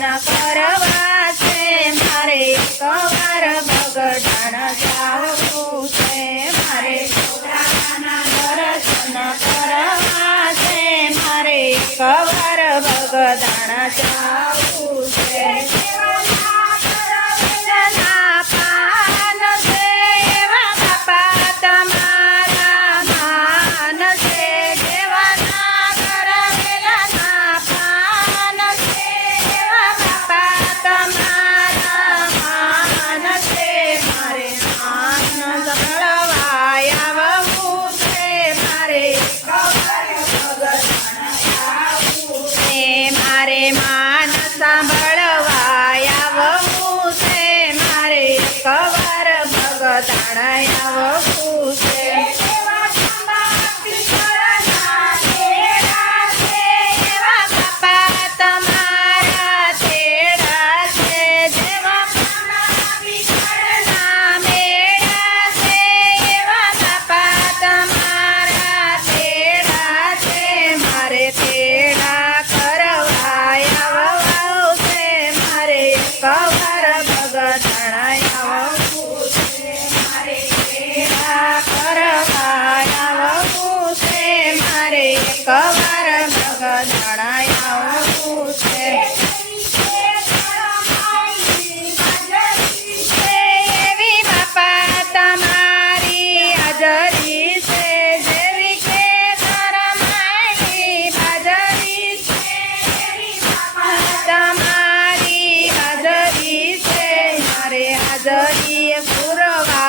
દર્શન કરવા છે મારે કવાર બગદાણા જાવું છે મારે દર્શન કરવા છે મારે કવાર બગદાણા જાવું છે સાંભળવા આવવું છે મારે કવાર બગદાણા આવવું છે બાપા તમારા તેડા છે જેવા મેળા છે એવા બાપા તમારા તેડા છે મારે તેડા કરવા કવાર બગદાણા આવવું છે મારે તેડા કરવા આવવું છે મારે કવાર બગદાણા આવવું છે એવી બાપા તમારી હાજરી છે જેવી કે ધરમાઈ હાજરી છે એવી બાપા તમારી હાજરી પુરવા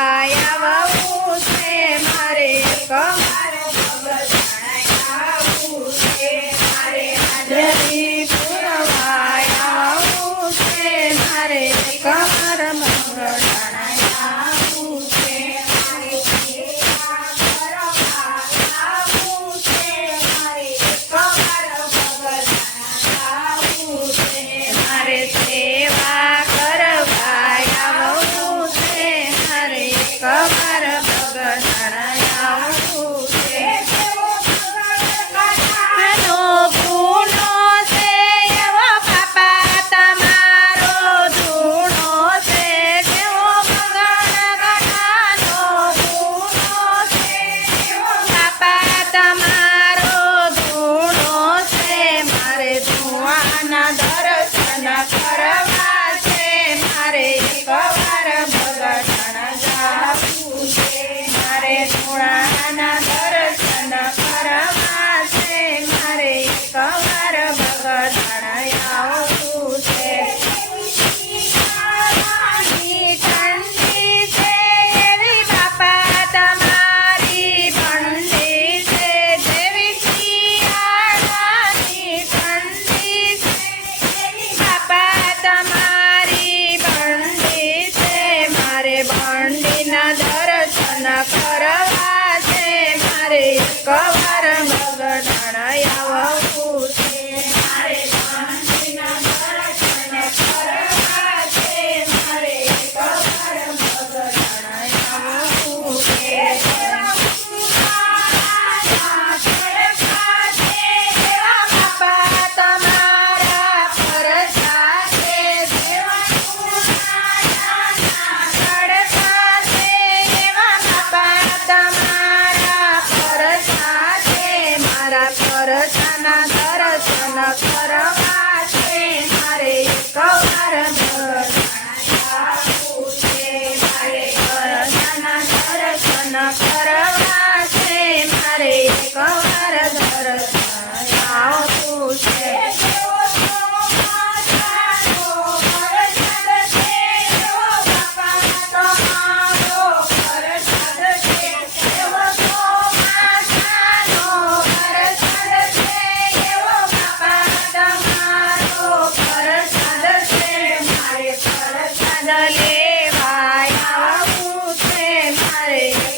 આવવું છે મારે કવાર બગદાણા આવવું છે મારે હાજરી પુરવા આવવું છે મારે કવાર બગદાણા આવવું છે મારે સેવા કરવા આવવું છે મારે કવાર બગદાણા આવવું છે ગુનો છે એવો બાપા તમારો ધૂણો છે જેવો બગદાણાનો ગુનો છે એવો બાપા તમારો ધૂણો છે મારે ધુઆના દર્શન કરવા છે મારે કવાર બગદાણા જાવું છે મારે ધૂળાના દર્શન કરવા છે મારે કવાર બગદાણા આવવું છે ઠંડી છે એવી બાપા તમારી ઠંડી છે જેવી શિયાળાની ઠંડી છે એવી બાપા તમારી બંડી છે મારે બંડીના દર્શન કરવા છે મારે કવાર બગદાણા આવવું છે મારે બંડીના દર્શન કરવા છે મારે કવાર બગદાણા આવવું છે બાપા તમારા પરસા છે જેવા પડતા છે એવા બાપા તમારા પરસા છે મારા પરસાના દર્શન કરવા છે મારે કવાર બગદાણા આવવું છે મારે પરસાના દર્શન કરવા છે મારે કવાર દર્શન આવવું છે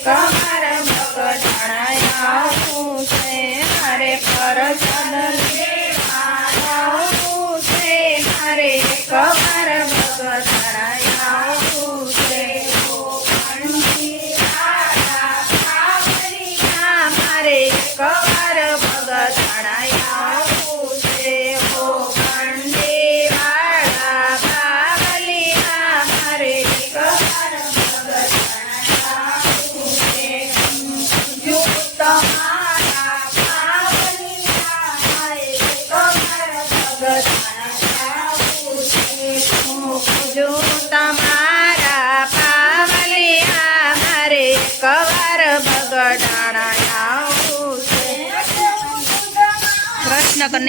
કવાર બગદાણા આવવું છે મારે પરસદ લેવા આવવું છે મારે કવાર બગદાણા આવવું છે મારે કવાર બગદાણા આવવું છે ઓ કંડીવાળા નકર